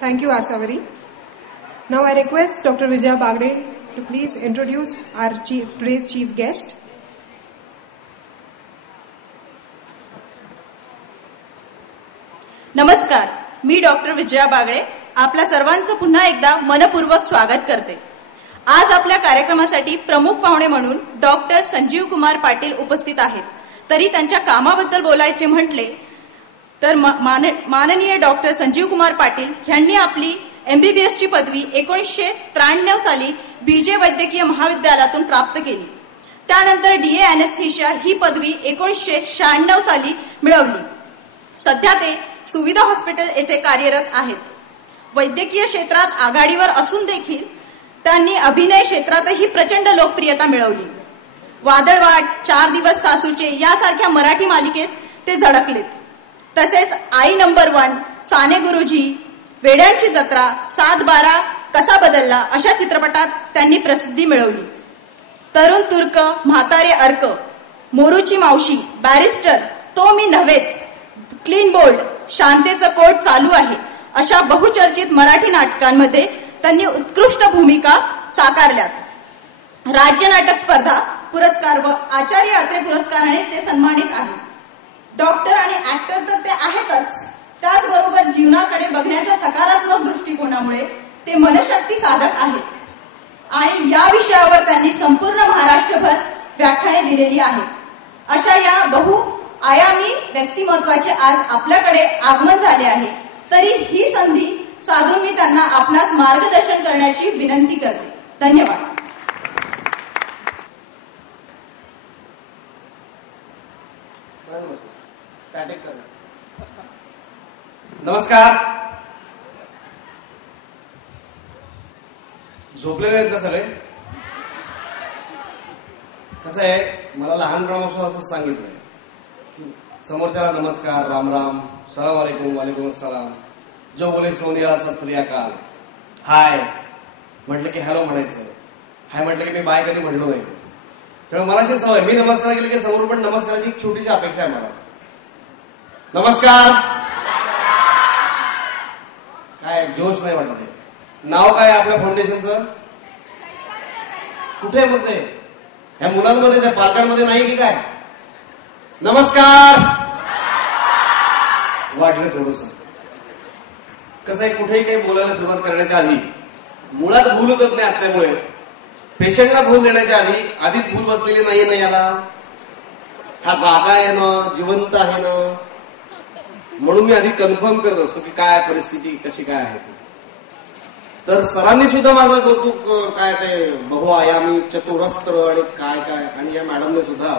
Thank you, Asavari. Now I request Dr. Vijaya Bagre to please introduce our today's chief guest. नमस्कार, मी doctor Vijaya Bagade आपल्या सर्वांचं पुन्हा एकदा मनपूर्वक स्वागत करते. आज आपल्या कार्यक्रमासाठी प्रमुख पाहुणे म्हणून डॉक्टर संजीव कुमार पाटील उपस्थित आहेत. तरी त्यांच्या कामाबद्दल बोलायचे म्हटले तर माननीय डॉक्टर संजीव कुमार पाटील यांनी आपली MBBSची पदवी 1993 साली BJ वैद्यकीय महाविद्यालयातून प्राप्त केली. त्यानंतर DA अॅनेस्थेशिया ही पदवी 1996 साली मिळवली. सध्या ते सुविधा हॉस्पिटल येथे कार्यरत आहेत. वैद्यकीय क्षेत्रात आघाडीवर असून देखील त्यांनी अभिनय क्षेत्रातही प्रचंड लोकप्रियता मिळवली. वादळवाट, 4 दिवस सासूचे यासारख्या मराठी मालिकेत ते झळकलेत. तसेच आई नंबर 1, साने गुरुजी, वेड्यांची जत्रा, 7/12, कसा बदलला अशा चित्रपटात त्यांनी प्रसिद्धी मिळवली. तरुण तुर्क, म्हातारे अर्क, मोरूची मावशी, बॅरिस्टर, तो मी नव्हेच, क्लीन बोल्ड, शांतेचं कोट चालू आहे अशा बहुचर्चित मराठी नाटकांमध्ये त्यांनी उत्कृष्ट भूमिका साकारल्यात. राज्य नाटक स्पर्धा पुरस्कार व आचार्य अत्रे पुरस्काराने ते सन्मानित आहेत. डॉक्टर आणि ऍक्टर तर ते आहेतच, त्याचबरोबर जीवनाकडे बघण्याच्या सकारात्मक दृष्टिकोनामुळे ते मनशक्ती साधक आहेत. आणि या विषयावर त्यांनी संपूर्ण महाराष्ट्रभर व्याख्याने दिलेली आहेत. अशा या बहुआयामी व्यक्तिमत्वाचे आज आपल्याकडे आगमन झाले आहे. तरी ही संधी साधून मी त्यांना आपणास मार्गदर्शन करण्याची विनंती करते. धन्यवाद. नमस्कार. झोपलेले आहेत ना सगळे? कसं आहे, मला लहानपणापासून असंच सांगितलंय, समोरच्याला नमस्कार, राम राम, सलाम वालेकुम, वालेकुम अस्सलाम, जो बोले सोनिया सत श्री अकाल, हाय म्हटलं की हॅलो म्हणायचं, हाय म्हटलं की मी बाय कधी म्हणलो नाही. त्यामुळे मला अशी सवय, मी नमस्कार केले की समोर पण नमस्काराची एक छोटीशी अपेक्षा आहे मला. नमस्कार. काय जोश नाही वाटत आहे. नाव काय आपल्या फाउंडेशनचं? कुठे मग ते ह्या मुलांमध्येच आहे, पालकांमध्ये नाही की काय? नमस्कार. वाटलं थोडस. कसं आहे, कुठेही काही बोलायला सुरुवात करण्याच्या आधी मुळात भूलतज्ञ असल्यामुळे पेशंटला भूल देण्याच्या आधीच भूल बसलेली नाहीये ना याला, हा जागा आहे ना, जिवंत आहे ना, म्हणून मी आधी कन्फर्म करत असतो की काय परिस्थिती कशी काय आहे. तर सरांनी सुद्धा माझं कौतुक, काय ते बहुआयामी चतुरस्त्र आणि काय काय, आणि या मॅडमने सुद्धा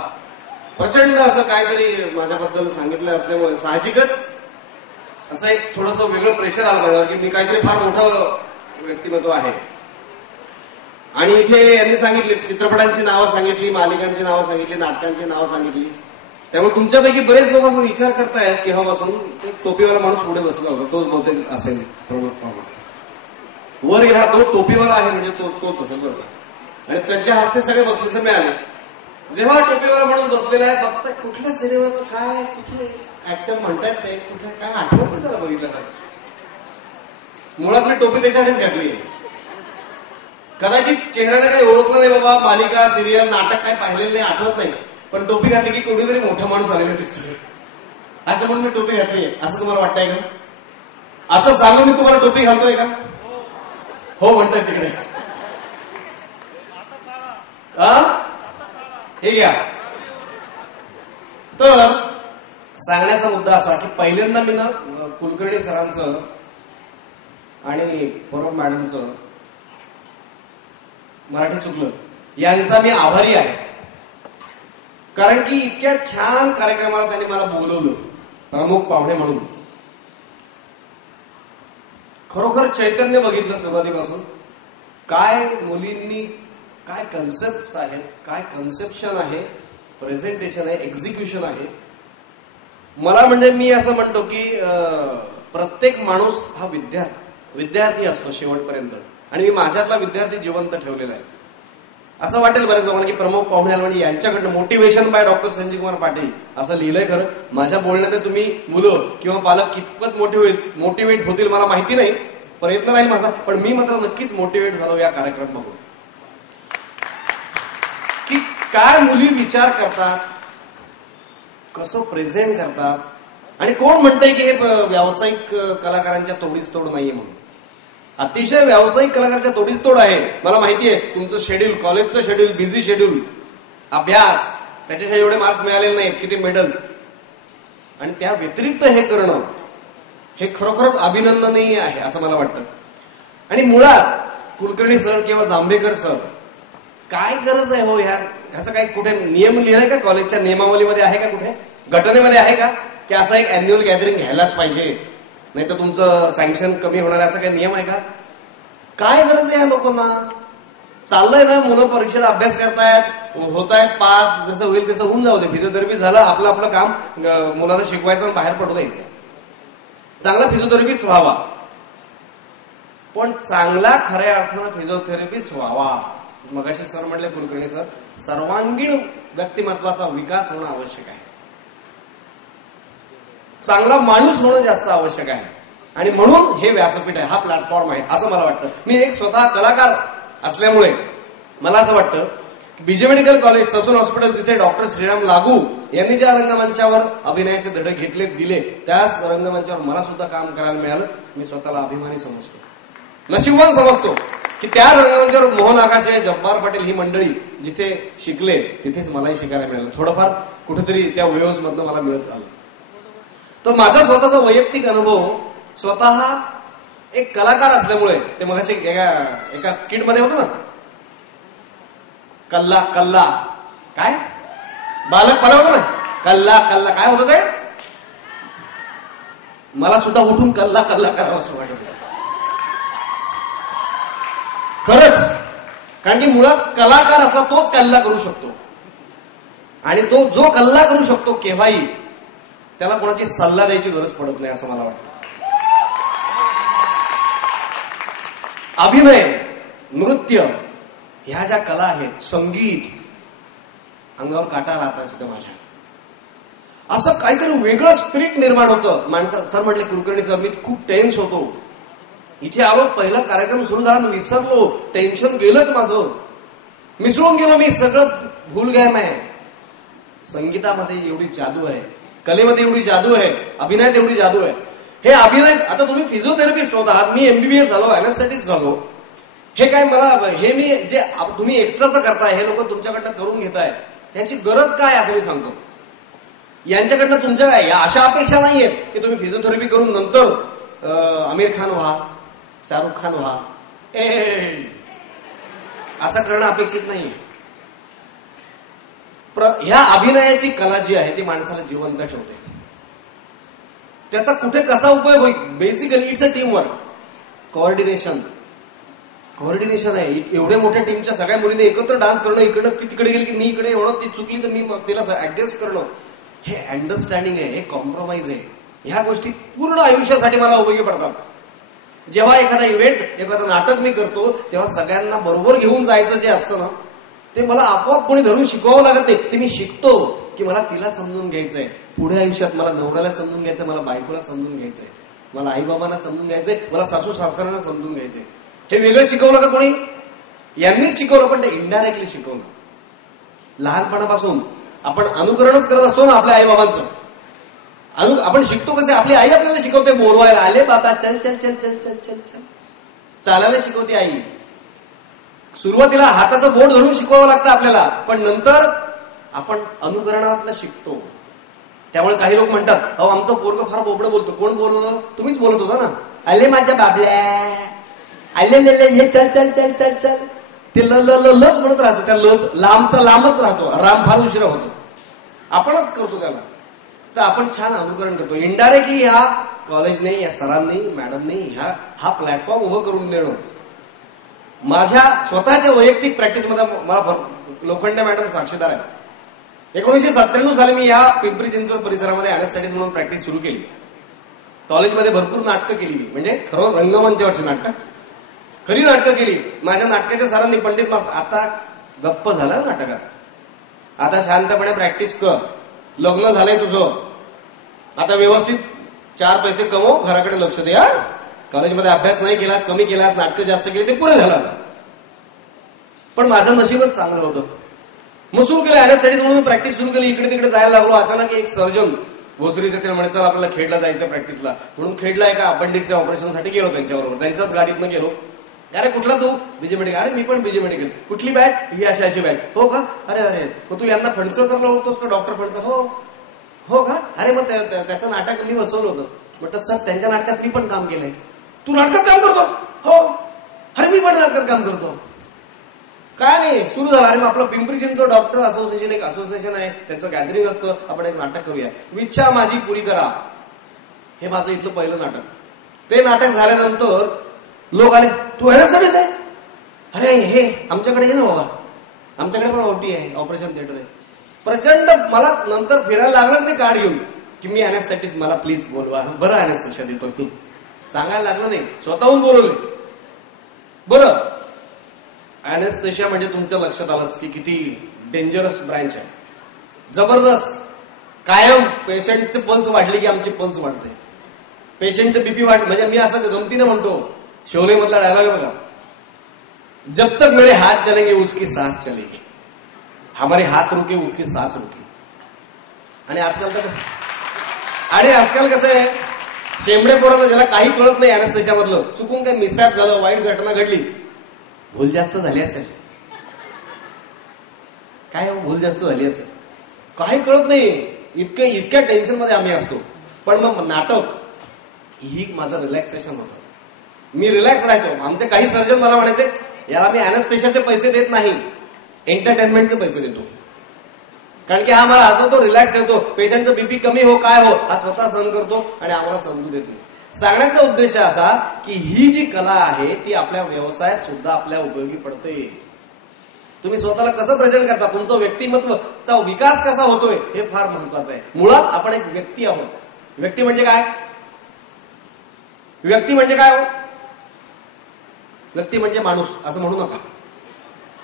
प्रचंड असं काहीतरी माझ्याबद्दल सांगितलं असल्यामुळे साहजिकच असं एक थोडंसं वेगळं प्रेशर आलं माझ्यावर की मी काहीतरी फार मोठं व्यक्तिमत्व आहे. आणि इथे यांनी सांगितली, चित्रपटांची नावं सांगितली, मालिकांची नावं सांगितली, नाटकांची नावं सांगितली. त्यामुळे तुमच्यापैकी बरेच लोक असं विचार करतायत की हा बसून टोपीवाला माणूस पुढे बसला होता, तोच बहुतेक असेल प्रमुख पाहुणा. वर राहतो टोपीवाला आहे म्हणजे तोच असेल बरोबर. आणि त्यांच्या हस्ते सगळे बक्षिसं मिळाले. जेव्हा टोपीवाला म्हणून बसलेला आहे, फक्त कुठल्या सिनेमात काय कुठे ऍक्टर म्हणतायत ते कुठे काय आठवत नाही सर बघितलं तर. मुळात मी टोपी त्याच्यासाठीच घातली. कदाचित चेहऱ्याने काही ओळखलं नाही बाबा, मालिका, सिरियल, नाटक काय पाहिलेलं नाही, आठवत नाही, पण टोपी घातली की कोणीतरी मोठा माणूस आलेला दिसतोय असं म्हणून मी टोपी घातली. असं तुम्हाला वाटतंय का? असं सांगून मी तुम्हाला टोपी घालतोय का? हो म्हणताय तिकडे. हे घ्या. तर सांगण्याचा मुद्दा असा की पहिल्यांदा मी ना कुलकर्णी सरांचं आणि परब मॅडमचं, मराठी चुकलं, यांचा मी आभारी आहे. कारण की इतक्या छान कार्यक्रमाला त्यांनी मला बोलवलं प्रमुख पाहुणे म्हणून. खरोखर चैतन्य बघितलं सुरुवातीपासून. काय मुलींनी काय कन्सेप्ट आहेत, काय कन्सेप्शन आहे, प्रेझेंटेशन आहे, एक्झिक्युशन आहे. मला म्हणजे मी असं म्हणतो की प्रत्येक माणूस हा विद्यार्थी असतो शेवटपर्यंत, आणि मी माझ्यातला विद्यार्थी जिवंत ठेवलेला आहे. असं वाटेल बऱ्याच लोकांना की प्रमुख पाहुणे म्हणजे यांच्याकडनं motivation by doctor Sanjeev Kumar Patil असं लिहिलंय. खरं माझ्या बोलण्यात तुम्ही मुलं किंवा पालक कितपत मोटिवेट होतील मला माहिती नाही, प्रयत्न राहील माझा, पण मी मात्र नक्कीच मोटिवेट झालो या कार्यक्रम बघून की काय मुली विचार करतात, कसं प्रेझेंट करतात, आणि कोण म्हणतंय की हे व्यावसायिक कलाकारांच्या तोडीस तोड नाहीये म्हणून. अतिशय व्यावसायिक कलाकारांच्या तोडीस तोड आहे. मला माहिती आहे तुमचं शेड्यूल, कॉलेजचं शेड्यूल, बिझी शेड्यूल, अभ्यास, त्याच्याशिवाय एवढे मार्क्स मिळालेले नाहीत की ते मेडल, आणि त्या व्यतिरिक्त हे करणं हे खरोखरच अभिनंदनीय आहे असं मला वाटतं. आणि मुळात कुलकर्णी सर किंवा जांभेकर सर, काय गरज आहे हो ह्याचा काही कुठे नियम लिहिलाय का? कॉलेजच्या नियमावलीमध्ये आहे का? कुठे घटनेमध्ये आहे का की असं एक अॅन्युअल गॅदरिंग घ्यायलाच पाहिजे, नाही तर तुमचं सँक्शन कमी होणार, असा काही नियम आहे का? काय गरज आहे या लोकांना? चाललंय ना, मुलं परीक्षेला अभ्यास करतायत, होत आहेत पास, जसं होईल तसं होऊन जाऊ दे. फिजिओथेरपी झालं, आपलं आपलं काम मुलांना शिकवायचं आणि बाहेर पडू द्यायचं. चांगला फिजिओथेरपिस्ट व्हावा, पण चांगला खऱ्या अर्थानं फिजिओथेरपिस्ट व्हावा. मगाशी सर म्हटले, कुलकर्णी सर, सर्वांगीण व्यक्तिमत्वाचा विकास होणं आवश्यक आहे, चांगला माणूस होणं जास्त आवश्यक आहे, आणि म्हणून हे व्यासपीठ आहे, हा प्लॅटफॉर्म आहे असं मला वाटतं. मी एक स्वतः कलाकार असल्यामुळे मला असं वाटतं की बीजे मेडिकल कॉलेज, ससून हॉस्पिटल, जिथे डॉक्टर श्रीराम लागू यांनी ज्या रंगमंचावर अभिनयाचे धडे घेतले दिले, त्याच रंगमंचावर मला सुद्धा काम करायला मिळालं. मी स्वतःला अभिमानी समजतो, नशीबवान समजतो की त्या रंगमंचावर मोहन आगाशे, जब्बार पाटील ही मंडळी जिथे शिकले तिथेच मलाही शिकायला मिळालं. थोडंफार कुठेतरी त्या वेव्स मधनं मला मिळत आलं. तो माझा स्वतःचा वैयक्तिक अनुभव, स्वतः एक कलाकार असल्यामुळे, ते मगाशी एका स्किटमध्ये होतं ना, कल्ला कल्ला, काय बालकपणा होतं ना, कल्ला कल्ला, काय होतं ते, मला सुद्धा उठून कल्ला कल्ला करावं असं वाटत खरंच. कारण की मुळात कलाकार असला तोच कल्ला करू शकतो, आणि तो जो कल्ला करू शकतो केव्हाही त्याला कोणाची सल्ला द्यायची गरज पडत नाही असं मला वाटतं. अभिनय, नृत्य, ह्या ज्या कला आहेत, संगीत, अंगावर काटा राहत सुद्धा माझ्या, असं काहीतरी वेगळं स्पिरिट निर्माण होतं माणसा. सर म्हटले, कुलकर्णी सर, मी खूप टेन्स होतो, इथे आलो, पहिला कार्यक्रम सुरू झाला, मी विसरलो, टेन्शन गेलंच माझं, मिसळून गेलो मी, सगळं भूल गया मैं. संगीतामध्ये एवढी जादू आहे, कलेमध्ये एवढी जादू आहे, अभिनयात एवढी जादू आहे. हे अभिनय, आता तुम्ही फिजिओथेरपिस्ट होत आहात, मी एमबीबीएस झालो, अॅनेस्थेटिस्ट झालो, हे काय मला, हे मी जे तुम्ही एक्स्ट्राचं करताय, हे लोक तुमच्याकडनं करून घेताय, याची गरज काय असं मी सांगतो. यांच्याकडनं तुमच्या अशा अपेक्षा नाहीयेत की तुम्ही फिजिओथेरपी करून नंतर आमिर खान व्हा, शाहरुख खान व्हा, असं करणं अपेक्षित नाहीये. ह्या अभिनयाची कला जी आहे ती माणसाला जिवंत ठेवते. त्याचा कुठे कसा उपयोग होईल, basically it's a team work, coordination आहे. एवढ्या मोठ्या टीमच्या सगळ्या मुलींनी एकत्र डान्स करणं, इकडं ती तिकडे गेली की मी इकडे होणं, ती चुकली तर मी तिला ऍडजस्ट करणं, हे अंडरस्टँडिंग आहे, हे कॉम्प्रोमाइज आहे. ह्या गोष्टी पूर्ण आयुष्यासाठी मला उपयोगी पडतात. जेव्हा एखादा इव्हेंट, एखादं नाटक मी करतो, तेव्हा सगळ्यांना बरोबर घेऊन जायचं जे असतं ना, ते मला आपोआप कोणी धरून शिकवावं लागत नाही. ते मी शिकतो की मला तिला समजून घ्यायचंय, पुढे आयुष्यात मला नवऱ्याला समजून घ्यायचं, मला बायकोला समजून घ्यायचंय, मला आईबाबांना समजून घ्यायचंय, मला सासू सासऱ्यांना समजून घ्यायचंय. हे वेगळं शिकवलं का कोणी? यांनीच शिकवलं, पण ते इनडायरेक्टली शिकवलं. लहानपणापासून आपण अनुकरणच करत असतो ना आपल्या आईबाबांचं. आपण शिकतो कसे, आपली आई आपल्याला शिकवते बोलवायला, आले बाबा चल चल चल चल चल चल चल, चालायला शिकवते आई. सुरुवातीला हाताचं बोट धरून शिकवावं लागतं आपल्याला, पण नंतर आपण अनुकरणातलं शिकतो. त्यामुळे काही लोक म्हणतात, अहो आमचं पोरगं फार बोबडं बोलतो. कोण बोलतो? तुम्हीच बोलत होता ना, आले माझ्या बाबल्या, आले हे चल चल चल चल चल, ते लस म्हणत राहतो, त्या लच लांबचा लांबच राहतो, राम फार उशिरा होतो, आपणच करतो त्याला. तर आपण छान अनुकरण करतो इनडायरेक्टली. ह्या कॉलेजने, या सरांनी, मॅडमनी हा प्लॅटफॉर्म उभं करून देणं. माझ्या स्वतःच्या वैयक्तिक प्रॅक्टिसमध्ये मला लोखंडे मॅडम साक्षीदार आहेत. 1997 साली मी या पिंपरी चिंचवड परिसरामध्ये अॅनेस्थेटिस्ट म्हणून प्रॅक्टिस सुरू केली. कॉलेजमध्ये भरपूर नाटकं केली मी, म्हणजे खरं रंगमंचावरची नाटकं, खरी नाटकं केली. माझ्या नाटकाच्या सरांनी, पंडित मास्तर, आता गप्प झाला नाटकात, आता शांतपणे प्रॅक्टिस कर, लग्न झालंय तुझं, आता व्यवस्थित 4 पैसे कमव, घराकडे लक्ष द्या, कॉलेजमध्ये अभ्यास नाही केलास, कमी केलास, नाटकं जास्त केली, ते पुरे झालं आता. पण माझं नशीबच चांगलं होतं. मग सुरू केलं अॅनेस्थेटिक्स म्हणून प्रॅक्टिस सुरू केली. इकडे तिकडे जायला लागलो. अचानक एक सर्जन भोसरीचे ते म्हणे, चल आपल्याला खेडला जायचं प्रॅक्टिसला, म्हणून खेडला एका अपेंडिक्सच्या ऑपरेशनसाठी गेलो त्यांच्याबरोबर. त्यांच्याच गाडीतनं गेलो. अरे कुठला तू? बीजे मेडिकल. अरे मी पण बीजे मेडिकल. कुठली बॅग? ही अशी अशी बॅग. हो का? अरे अरे मग तू यांना फणसळकरला ओळखतोस का? डॉक्टर फणसळ. हो का? अरे मग त्याचं नाटक मी बसवलं होतं. म्हटलं सर त्यांच्या नाटकात मी पण काम केलंय. तू नाटकात काम करतोस? हो. अरे मी पण नाटकात काम करतो. काय नाही, सुरू झालं. अरे मग आपलं पिंपरी चिंचवड डॉक्टर असोसिएशन एक असोसिएशन आहे, त्यांचं गॅदरिंग असतं, आपण एक नाटक करूया. इच्छा माझी पुरी करा. हे माझं इथलं पहिलं नाटक. ते नाटक झाल्यानंतर लोक आले, तू अॅनेस्थेटिस्ट आहे? अरे हे आमच्याकडे ये ना बाबा, आमच्याकडे पण ओटी आहे, ऑपरेशन थिएटर आहे. प्रचंड मला नंतर फिरायला लागलंच ते कार्ड घेऊन की मी अॅनेस्थेटिस्ट, मला प्लीज बोलवा. बरं अॅनेस्थेशिया देतो मी. सांगायला लागलं नाही, स्वतःहून बोलवले. बरं अॅनेस्थेशिया म्हणजे तुमच्या लक्षात आलंच की किती डेंजरस ब्रँच आहे. जबरदस्त. कायम पेशंटचे पल्स वाढले की आमचे पल्स वाढते. पेशंटचे बीपी म्हणजे मी असं गमतीने म्हणतो, शोले मधला डायलॉग बघा, जब तक मेरे हाथ चलेंगे उसकी सांस चलेगी, हमारे हाथ रुके उसकी सांस रुके. आणि आजकाल कसं आहे, शेंबडे पोरांना ज्याला काही कळत नाही अॅनेस्थेशिया मधलं, चुकून काही मिसॅप झालं, वाईट घटना घडली, भूल जास्त झाली असेल. काय भूल जास्त झाली असेल, काही कळत नाही. इतक्या टेन्शन मध्ये आम्ही असतो. पण मग नाटक ही माझं रिलॅक्सेशन होतं. मी रिलॅक्स राहायचो. आमचे काही सर्जन मला म्हणायचे, याला मी अॅनेस्थेशियाचे पैसे देत नाही, एंटरटेनमेंटचे पैसे देतो. कारण की हा मला हसवतो, रिलॅक्स ठेवतो. पेशंटचं बीपी कमी हो काय हो हा स्वतः सहन करतो आणि आम्हाला समजू देत नाही. सांगण्याचा उद्देश असा की ही जी कला आहे ती आपल्या व्यवसायात सुद्धा आपल्या उपयोगी पडते. तुम्ही स्वतःला कसं प्रेझेंट करता, तुमचं व्यक्तिमत्वचा विकास कसा होतोय हे फार महत्वाचं आहे. मुळात आपण एक व्यक्ती आहोत. व्यक्ती म्हणजे काय? व्यक्ती म्हणजे काय हो? व्यक्ती म्हणजे माणूस असं म्हणू नका.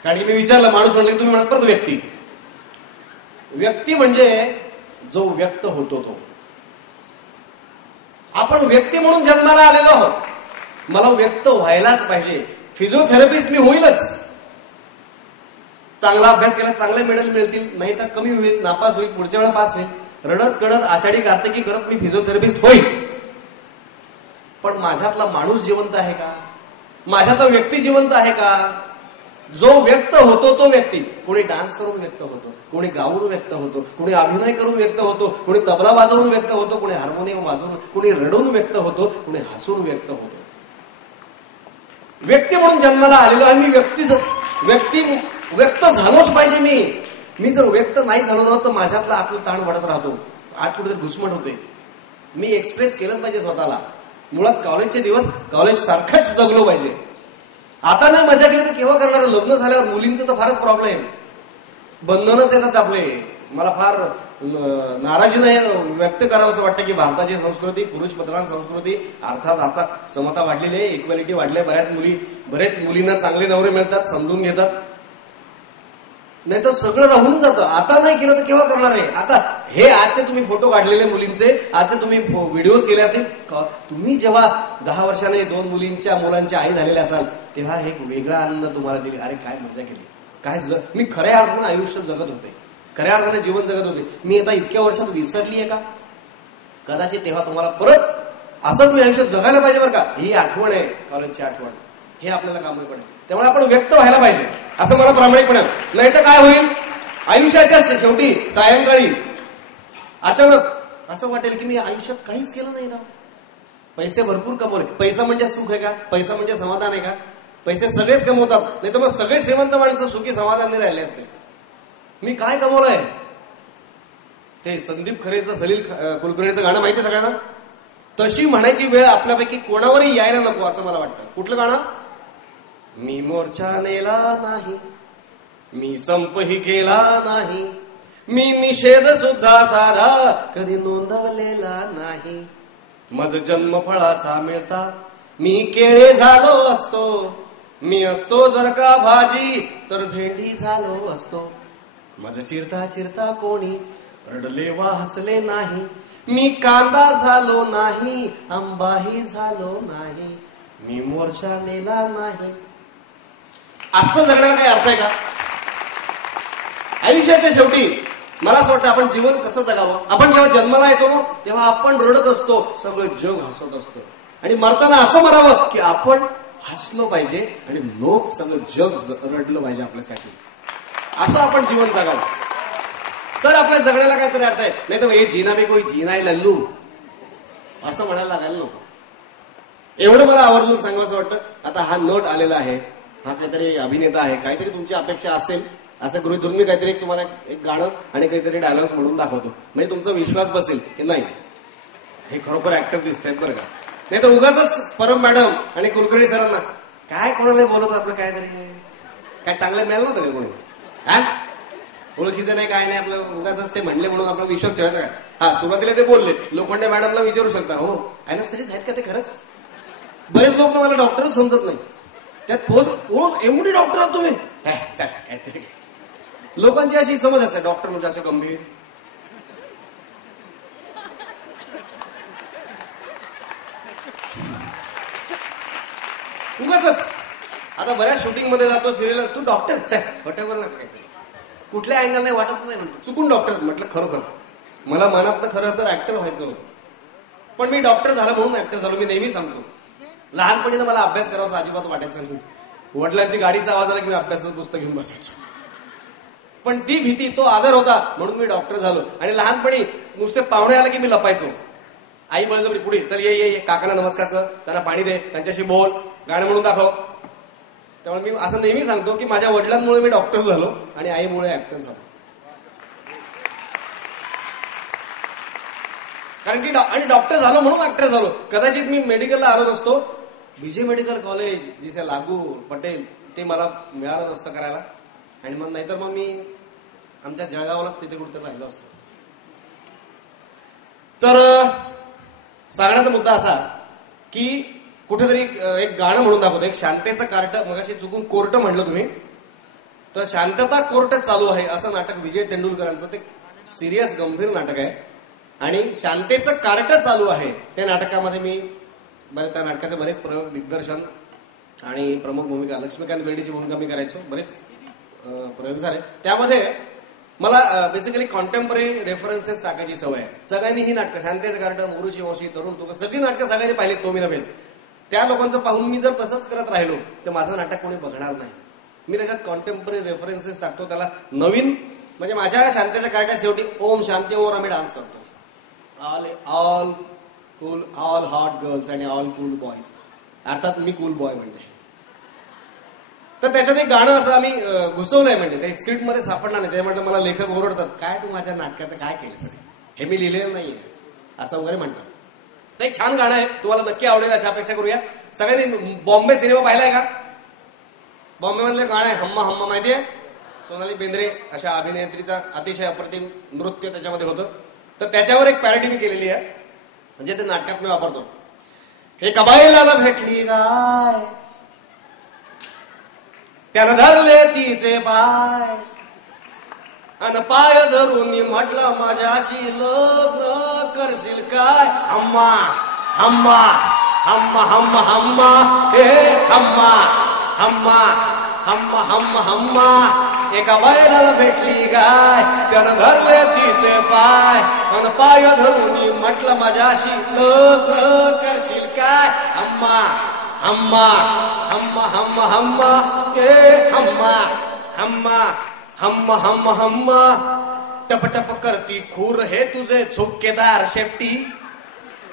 कारण की मी विचारलं माणूस म्हणलं की तुम्ही म्हणत परत व्यक्ती. व्यक्ती म्हणजे जो व्यक्त होतो तो. आपण व्यक्ती म्हणून जन्माला आलेलो आहोत. मला व्यक्त व्हायलाच पाहिजे. फिजिओथेरपिस्ट मी होईलच. चांगला अभ्यास केला, चांगले मेडल मिळतील, नाही तर कमी होईल, नापास होईल, पुढच्या वेळा पास होईल. रडत कडत आषाढी कार्तिकी करत मी फिजिओथेरपिस्ट होईल. पण माझ्यातला माणूस जिवंत आहे का? माझ्यातला व्यक्ती जिवंत आहे का? जो व्यक्त होतो तो व्यक्ती. कोणी डान्स करून व्यक्त होतो, कोणी गाऊन व्यक्त होतो, कोणी अभिनय करून व्यक्त होतो, कोणी तबला वाजवून व्यक्त होतो, कोणी हार्मोनियम वाजवून, कोणी रडून व्यक्त होतो, कोणी हसून व्यक्त होतो. व्यक्ती म्हणून जन्माला आलेलो आहे मी. व्यक्त झालोच पाहिजे. मी जर व्यक्त नाही झालो ना तर माझ्यातला आतलं ताण वाढत राहतो, आत कुठेतरी घुसमट होते. मी एक्सप्रेस केलंच पाहिजे स्वतःला. मुळात कॉलेजचे दिवस कॉलेज सारखंच जगलो पाहिजे. आता नाही मजा केली तर केव्हा करणार? लग्न झाल्यावर मुलींचं तर फारच प्रॉब्लेम, बंधनच येतात आपले. मला फार नाराजी नाही व्यक्त करावं असं वाटतं की भारताची संस्कृती पुरुष प्रधान संस्कृती, अर्थात आता समता वाढलेली आहे, इक्वॅलिटी वाढली आहे. बरेच मुलींना चांगले नवरे मिळतात, समजून घेतात. नाही तर सगळं राहून जातं. आता नाही केलं तर केव्हा करणार आहे? आता हे आजचे तुम्ही फोटो काढलेले मुलींचे, आजचे तुम्ही व्हिडिओज केले असेल, तुम्ही जेव्हा 10 वर्षाने 2 मुलांच्या आई झालेल्या असाल तेव्हा हे वेगळा आनंद तुम्हाला दिली. अरे काय मजा केली, काय मी खऱ्या अर्थानं आयुष्य जगत होते, खऱ्या अर्थाने जीवन जगत होते. मी आता इतक्या वर्षात विसरली आहे का? कदाचित तेव्हा तुम्हाला परत असंच मी आयुष्यात जगायला पाहिजे बरं का. ही आठवण आहे कॉलेजची आठवण, हे आपल्याला कामी पडेल. त्यामुळे आपण व्यक्त व्हायला पाहिजे असं मला प्रामाणिकपणे. नाही तर काय होईल, आयुष्याच्या शेवटी सायंकाळी अचानक असं वाटेल की मी आयुष्यात काहीच केलं नाही ना. पैसे भरपूर कमवले. पैसा म्हणजे सुख आहे का? पैसा म्हणजे समाधान आहे का? पैसे सगळेच कमवतात, नाही तर मग सगळे श्रीमंत माणसं सुखी समाधानी राहिले असते. मी काय कमवलंय? ते संदीप खरेचं, सलील कुलकर्णीचं गाणं माहिती सगळ्यांना. तशी म्हणायची वेळ आपल्यापैकी कोणावरही यायला नको असं मला वाटतं. कुठलं गाणं? मी मोर्चा नेला नाही, मी संपही केला नाही, मी निषेध सुद्धा साधा कधी नोंदवलेला नाही. माझ जन्म फळाचा मिळता मी केळे झालो असतो, मी असतो जर का भाजी तर भेंडी झालो असतो. माझ चिरता चिरता कोणी रडले वा हसले नाही, मी कांदा झालो नाही, आंबाही झालो नाही, मी मोर्चा नेला नाही. असं जगण्याला काही अर्थ आहे का? आयुष्याच्या शेवटी मला असं वाटतं आपण जीवन कसं जगावं. आपण जेव्हा जन्माला येतो तेव्हा आपण रडत असतो, सगळं जग हसत असतं. आणि मरताना असं मरावं की आपण हसलो पाहिजे आणि लोक सगळं जग रडलं पाहिजे आपल्यासाठी. असं आपण जीवन जगावं, तर आपल्या जगण्याला काहीतरी अर्थ आहे. नाही तर हे जीना मी कोई जीना आहे लल्लू असं म्हणायला लागायला नको. एवढं मला आवर्जून सांगावं वाटतं. आता हा नट आलेला आहे, हा काहीतरी अभिनेता आहे, काहीतरी तुमची अपेक्षा असेल असं गृहीत धरून मी काहीतरी तुम्हाला एक गाणं आणि काहीतरी डायलॉग्स म्हणून दाखवतो, म्हणजे तुमचा विश्वास बसेल की नाही हे खरोखर ऍक्टर दिसत आहेत बरं का. नाही तर उगाच परम मॅडम आणि कुलकर्णी सरांना काय कोणाला बोलत आपलं काहीतरी काय चांगलं मिळालं नव्हतं का कोणी, हा ओळखीचं नाही काय नाही, आपलं उगाच ते म्हणले म्हणून आपला विश्वास ठेवायचा काय. हा सुरुवातीला ते बोलले, लोखंडे मॅडमला विचारू शकता हो अॅनेस्थेटिस्ट आहेत का ते खरंच. बरेच लोक मला डॉक्टरच समजत नाही, त्यात पोज एवढी डॉक्टर आहात तुम्ही. काहीतरी लोकांची अशी समज असते डॉक्टर म्हणजे असं गंभीर. उगाच आता बऱ्याच शूटिंग मध्ये जातो सिरियल, तू डॉक्टर वॉटेवर ना काहीतरी कुठल्या अँगल नाही वाटत नाही म्हणतो, चुकून डॉक्टर. म्हटलं खरोखर मला मनातलं खरं तर ऍक्टर व्हायचं होतं, पण मी डॉक्टर झालं म्हणून ऍक्टर झालो. मी नेहमी सांगतो लहानपणी तर मला अभ्यास करायचा अजिबात वाटायचं नाही. वडिलांची गाडीचा आवाज आला की मी अभ्यासाचं पुस्तक घेऊन बसायचो, पण ती भीती तो आदर होता म्हणून मी डॉक्टर झालो. आणि लहानपणी नुसते पाहुणे आले की मी लपायचो. आई बळजबरी पुढे चल ये ये काकांना नमस्कार कर, त्यांना पाणी दे, त्यांच्याशी बोल, गाणं म्हणून दाखव. त्यामुळे मी असं नेहमी सांगतो की माझ्या वडिलांमुळे मी डॉक्टर झालो आणि आईमुळे ऍक्टर झालो. कारण की आणि डॉक्टर झालो म्हणून ऍक्टर झालो. कदाचित मी मेडिकलला आलो नसतो, विजय मेडिकल कॉलेज जिथे लागू पटेल ते मला मिळालं नसतं करायला, आणि मग नाहीतर मग मी आमच्या जळगावलाच तिथे कुठेतरी राहिलो असतो. तर सांगण्याचा मुद्दा असा की कुठेतरी एक गाणं म्हणून दाखवतो, एक शांतेचं कार्ट. मगाशी चुकून कोर्ट म्हणलं तुम्ही, तर शांतता कोर्ट चालू आहे असं नाटक विजय तेंडुलकरांचं. ते सिरियस गंभीर नाटक आहे आणि शांतेचं कार्ट चालू आहे. त्या नाटकामध्ये मी त्या नाटकाचे बरेच प्रयोग, दिग्दर्शन आणि प्रमुख भूमिका लक्ष्मीकांत बेर्डेची भूमिका मी करायचो. बरेच प्रयोग झाले. त्यामध्ये मला बेसिकली कॉन्टेम्पररी रेफरन्सेस टाकायची सवय आहे. सगळ्यांनी ही नाटकं शांतेचं कार्ट, मोरूची मावशी, तरुण तुका सगळी नाटकं सगळ्यांनी पाहिली, तो मी नव्हे. त्या लोकांचं पाहून मी जर तसंच करत राहिलो तर माझं नाटक कोणी बघणार नाही. मी त्याच्यात कॉन्टेम्पररी रेफरन्सेस टाकतो, त्याला नवीन. म्हणजे माझ्या शांतेच्या कार्टात शेवटी ओम शांती ओम आम्ही डान्स करतो. All cool, all hot girls आणि ऑल कूल बॉयज. अर्थात मी कूल बॉय म्हणजे. तर त्याच्यात एक गाणं असं आम्ही घुसवलंय, म्हणजे ते स्क्रिप्टमध्ये सापडणार नाही. ते म्हटलं मला लेखक ओरडतात, काय तू माझ्या नाटकाचं काय केलं सर, हे मी लिहिलेलं नाहीये असं वगैरे म्हणतात. तर एक छान गाणं आहे, तुम्हाला नक्की आवडेल अशी अपेक्षा करूया. सगळ्यांनी बॉम्बे सिनेमा पाहिलाय का? बॉम्बे मधलं गाणं आहे हम्मा हम्मा, माहितीये? सोनाली बेंद्रे अशा अभिनेत्रीचा अतिशय अप्रतिम नृत्य त्याच्यामध्ये होतं. तर त्याच्यावर एक पॅरोडी मी केलेली आहे, म्हणजे ते नाटकात मी वापरतो. हे कबाईला भेटली गाय, त्यानं धरले तिचे पाय, अन पाय धरून म्हटलं माझ्याशी लग्न करशील काय? हम्मा हम्मा हम्मा हम्मा हम्मा, हे हम्मा हम्मा हम्मा हम्मा हम्मा. एका बैलाला भेटली गाय, त्यानं धरले तिचे पाय, अन पाय धरून म्हटलं माझ्याशी लग्न करशील काय? हम्मा हम्मा हम्मा हम्मा हम्मा, हे हम्मा हम्मा हम्मा हम्मा हम्मा. टप टप करती खूर हे तुझे झुपकेदार शेपटी,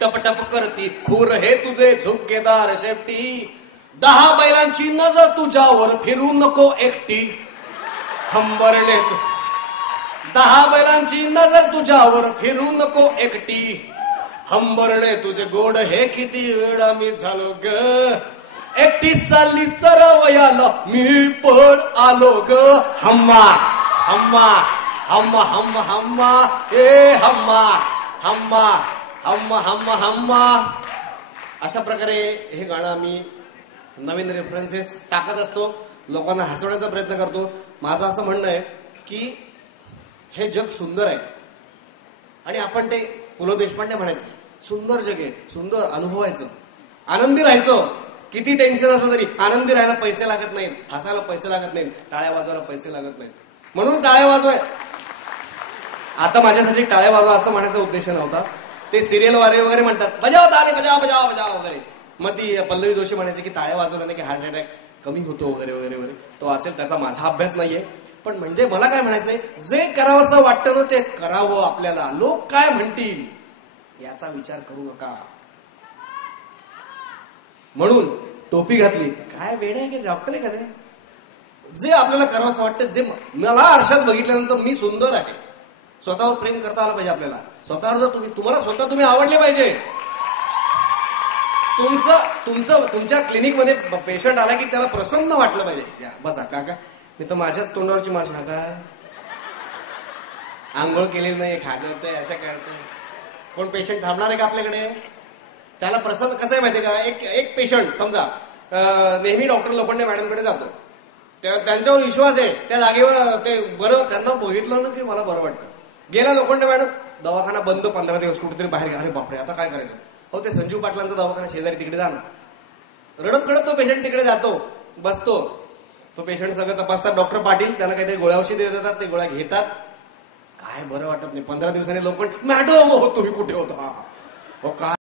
टप टप करती खूर हे तुझे झुपकेदार शेपटी. 10 बैलांची नजर तुझ्यावर फिरू नको एकटी, हंबरणे 10 बैलांची नजर तुझ्यावर फिरू नको एकटी. हंबरणे तुझे गोड हे किती वेळा मी झालो ग, एकटीच चाललीस तर वयाला मी पण आलो ग. हम्मा हम्मा हम्मा हम्मा हम्मा, हे हम्मा हम्मा हम्मा हम्मा हम्मा. अशा प्रकारे हे गाणं आम्ही नवीन रेफरन्सेस टाकत असतो, लोकांना हसवण्याचा प्रयत्न करतो. माझं असं म्हणणं आहे की हे जग सुंदर आहे आणि आपण ते पु ल देशपांडे म्हणायचे, सुंदर जग आहे, सुंदर अनुभवायचं, आनंदी राहायचं. किती टेन्शन असलं तरी आनंदी राहायला पैसे लागत नाहीत, हसायला पैसे लागत नाहीत, टाळ्या वाजवायला पैसे लागत नाहीत. म्हणून टाळ्या वाजवाय. आता माझ्यासाठी टाळ्या वाजवा असं म्हणायचा उद्देश नव्हता. ते सिरियल वारे वगैरे म्हणतात, बजाव ताले बजाव बजाव बजाव वगैरे. मग ती पल्लवी जोशी म्हणायची की टाळ्या वाजवल्याने की हार्ट अटॅक कमी होतो वगैरे वगैरे वगैरे. तो असेल, त्याचा माझा अभ्यास नाहीये. पण म्हणजे मला काय म्हणायचंय, जे करावं असं वाटतं ना ते करावं. आपल्याला लोक काय म्हणतील याचा विचार करू नका. म्हणून टोपी घातली. काय वेळ आहे की डॉक्टर आहे का ते? जे आपल्याला करावं असं वाटतं, जे मला आरशात बघितल्यानंतर मी सुंदर आहे, स्वतःवर प्रेम करता आलं पाहिजे आपल्याला. स्वतःवर जर तुम्हाला स्वतः तुम्ही आवडले पाहिजे. तुमच्या क्लिनिकमध्ये पेशंट आला की त्याला प्रसन्न वाटलं पाहिजे. बसा काका, मी तर माझ्याच तोंडावरची माझी हा काय आंघोळ केलेली नाही, खाजवतंय, असं करतोय. कोण पेशंट थांबणार आहे का आपल्याकडे? त्याला प्रसन्न कसं आहे माहितीये का? एक पेशंट समजा नेहमी डॉक्टर लोखंडे मॅडमकडे जातो, त्यांच्यावर विश्वास आहे, त्या जागेवर ते बरं, त्यांना बघितलं ना की मला बरं वाटतं. गेला लोखंडे मॅडम, दवाखाना बंद 15 दिवस, कुठेतरी बाहेर. अरे बापरे, आता काय करायचं? हो, ते संजीव पाटलांचा दवाखाना शेजारी, तिकडे जा ना. रडत कडत तो पेशंट तिकडे जातो, बसतो. तो पेशंट सगळं तपासतात डॉक्टर पाटील, त्यांना काहीतरी गोळ्या औषधी देतात, ते गोळ्या घेतात. काय बरं वाटत नाही. 15 दिवसांनी लोखंड, मॅडम तुम्ही कुठे होता? काय